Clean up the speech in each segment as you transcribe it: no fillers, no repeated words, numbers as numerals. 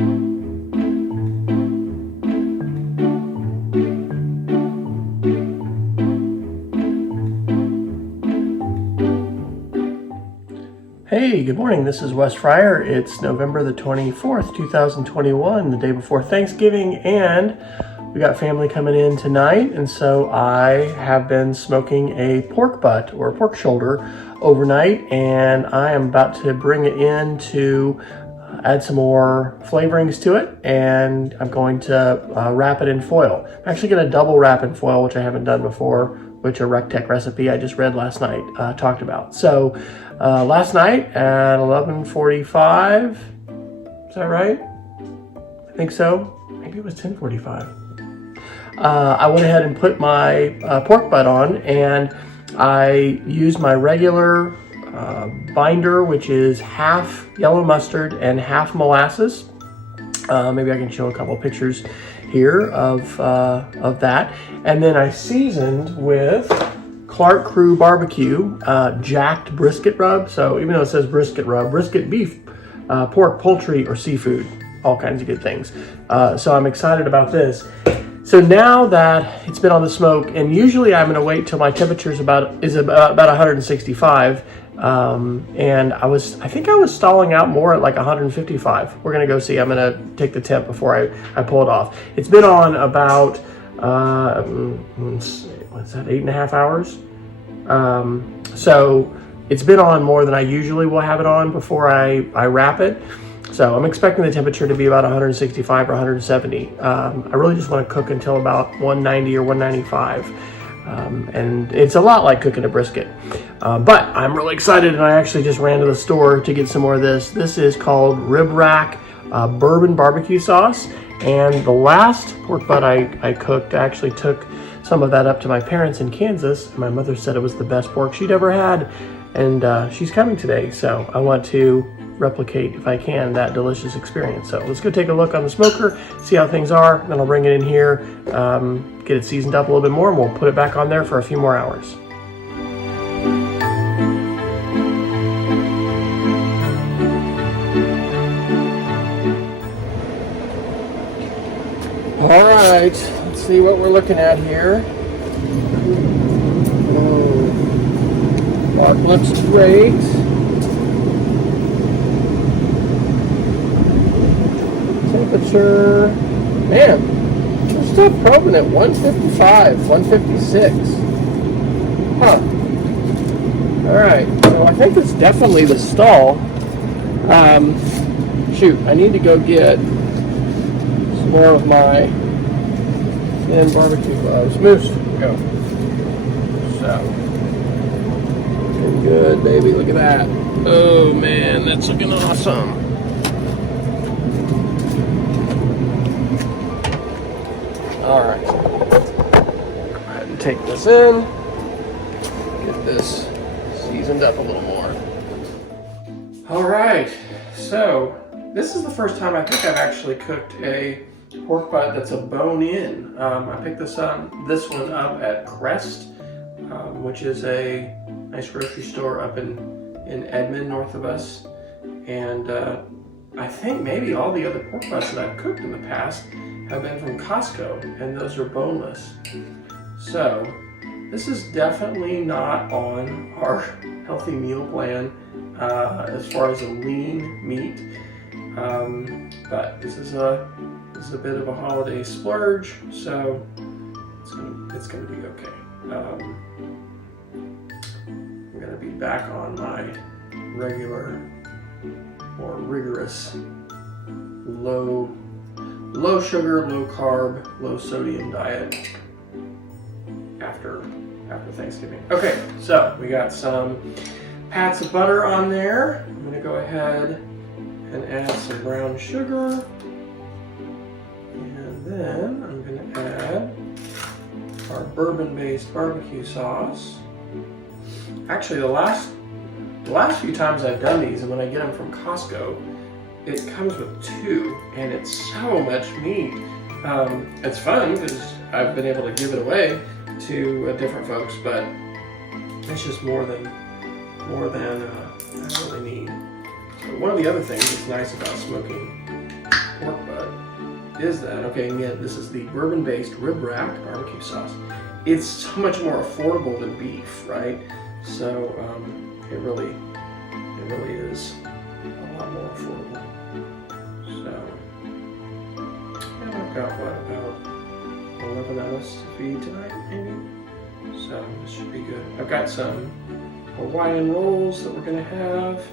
Hey, good morning. This is Wes Fryer. It's November the 24th, 2021, the day before Thanksgiving, and we got family coming in tonight, and so I have been smoking a pork butt or pork shoulder overnight, and I am about to bring it in to add some more flavorings to it, and I'm going to wrap it in foil. I'm actually going to double wrap in foil, which I haven't done before, which a RecTeq recipe I just read last night talked about. So last night at 11:45, is that right? I think so. Maybe it was 10:45. I went ahead and put my pork butt on, and I used my regular binder, which is half yellow mustard and half molasses. Maybe I can show a couple of pictures here of that. And then I seasoned with Clark Crew barbecue jacked brisket rub. So even though it says brisket rub, brisket beef, pork, poultry, or seafood, all kinds of good things. So I'm excited about this. So now that it's been on the smoke, and usually I'm gonna wait till my temperature is about 165. And I think I was stalling out more at like 155. We're gonna go see. I'm gonna take the temp before I pull it off. It's been on about what's that, 8.5 hours. So it's been on more than I usually will have it on before I wrap it. So I'm expecting the temperature to be about 165 or 170. I really just want to cook until about 190 or 195. And it's a lot like cooking a brisket. But I'm really excited, and I actually just ran to the store to get some more of this. This is called Rib Rack Bourbon barbecue sauce. And the last pork butt I cooked, I actually took some of that up to my parents in Kansas. My mother said it was the best pork she'd ever had. And she's coming today, so I want to replicate, if I can, that delicious experience. So let's go take a look on the smoker, see how things are, then I'll bring it in here, get it seasoned up a little bit more, and we'll put it back on there for a few more hours. All right, let's see what we're looking at here. Bark looks great. Temperature, man, we're still probing at 155, 156. Huh. All right, so I think it's definitely the stall. Shoot, I need to go get some more of my thin barbecue gloves. Moose, go. So, looking good, baby, look at that. Oh man, that's looking awesome. All right, go ahead and take this in, get this seasoned up a little more. All right, so this is the first time I think I've actually cooked a pork butt that's a bone-in. I picked this one up at Crest, which is a nice grocery store up in Edmond, north of us. And I think maybe all the other pork butts that I've cooked in the past have been from Costco, and those are boneless. So this is definitely not on our healthy meal plan as far as a lean meat, but this is a bit of a holiday splurge, so it's gonna be okay. I'm gonna be back on my regular, more rigorous, low sugar, low carb, low sodium diet after Thanksgiving. Okay, so we got some pats of butter on there. I'm gonna go ahead and add some brown sugar. And then I'm gonna add our bourbon-based barbecue sauce. Actually, the last few times I've done these, and when I get them from Costco, it comes with 2, and it's so much meat. It's fun because I've been able to give it away to different folks, but it's just more than I really need. But one of the other things that's nice about smoking pork is that, okay, and yet this is the bourbon-based rib rack barbecue sauce. It's so much more affordable than beef, right? So it really is a lot more affordable. So, and I've got what, about 11 of us to feed tonight, maybe? So this should be good. I've got some Hawaiian rolls that we're gonna have.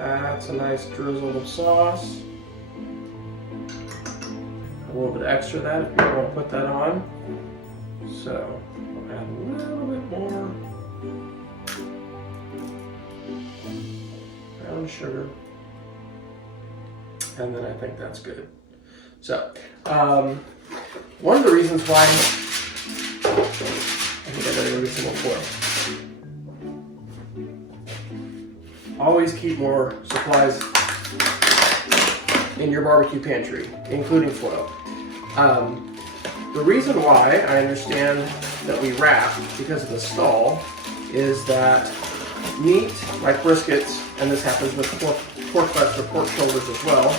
All right, that's a nice drizzle of sauce. A little bit extra of that if you want to put that on. So I'll add a little bit more brown sugar, and then I think that's good. So one of the reasons why I think I better go get some more foil. Always keep more supplies in your barbecue pantry, including foil. The reason why I understand that we wrap because of the stall is that meat, like briskets, and this happens with pork butts or pork shoulders as well.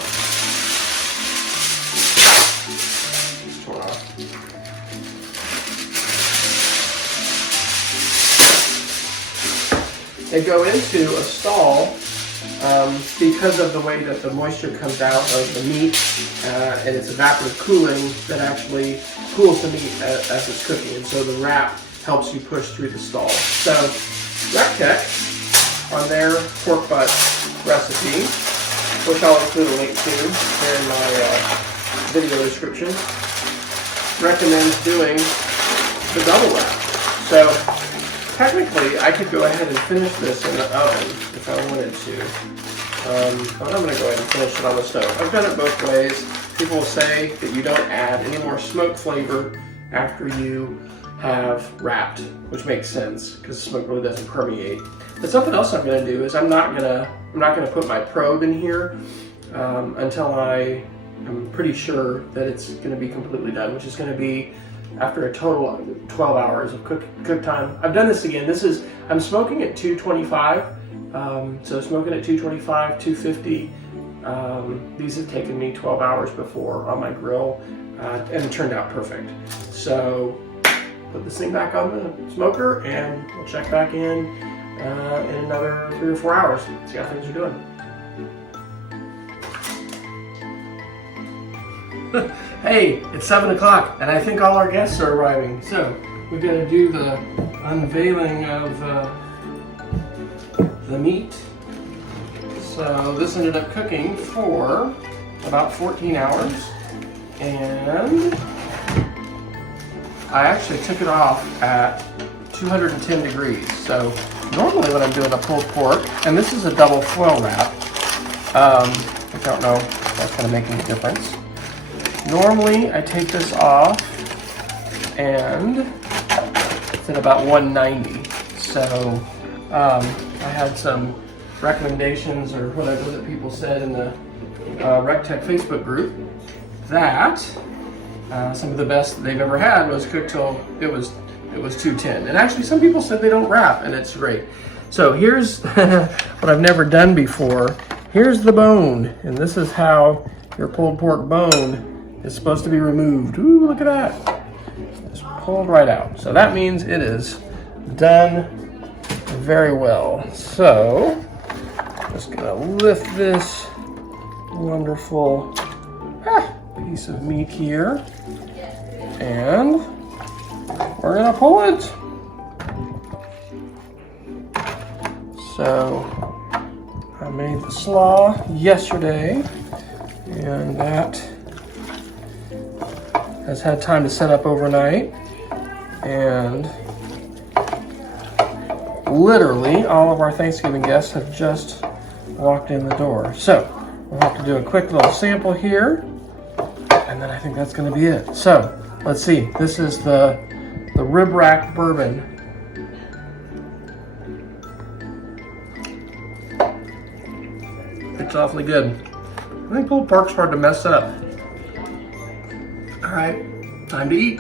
Just torn off. They go into a stall because of the way that the moisture comes out of the meat and it's evaporative cooling that actually cools the meat as it's cooking, and so the wrap helps you push through the stall. So RecTeq, on their pork butt recipe, which I'll include a link to here in my video description, recommends doing the double wrap. So technically, I could go ahead and finish this in the oven if I wanted to. But I'm going to go ahead and finish it on the stove. I've done it both ways. People will say that you don't add any more smoke flavor after you have wrapped, which makes sense because smoke really doesn't permeate. But something else I'm going to do is I'm not going to put my probe in here until I'm pretty sure that it's going to be completely done, which is going to be after a total of 12 hours of cook time. I've done this again. I'm smoking at 225. So smoking at 225, 250. These have taken me 12 hours before on my grill, and it turned out perfect. So put this thing back on the smoker, and we'll check back in another 3 or 4 hours. See how things are doing. Hey, it's 7 o'clock, and I think all our guests are arriving. So we're going to do the unveiling of the meat. So this ended up cooking for about 14 hours, and I actually took it off at 210 degrees. So normally when I'm doing a pulled pork, and this is a double foil wrap, I don't know if that's going to make any difference. Normally I take this off and it's at about 190. So I had some recommendations or whatever that people said in the RecTeq Facebook group that some of the best they've ever had was cooked till it was 210. And actually some people said they don't wrap, and it's great. So here's what I've never done before. Here's the bone, and this is how your pulled pork bone is supposed to be removed. Ooh, look at that. It's pulled right out. So that means it is done very well. So just gonna lift this wonderful piece of meat here, and we're gonna pull it. So I made the slaw yesterday, and that has had time to set up overnight, and literally all of our Thanksgiving guests have just walked in the door. So we'll have to do a quick little sample here, and then I think that's going to be it. So let's see. This is the rib rack bourbon. It's awfully good. I think pulled pork's hard to mess up. All right, time to eat.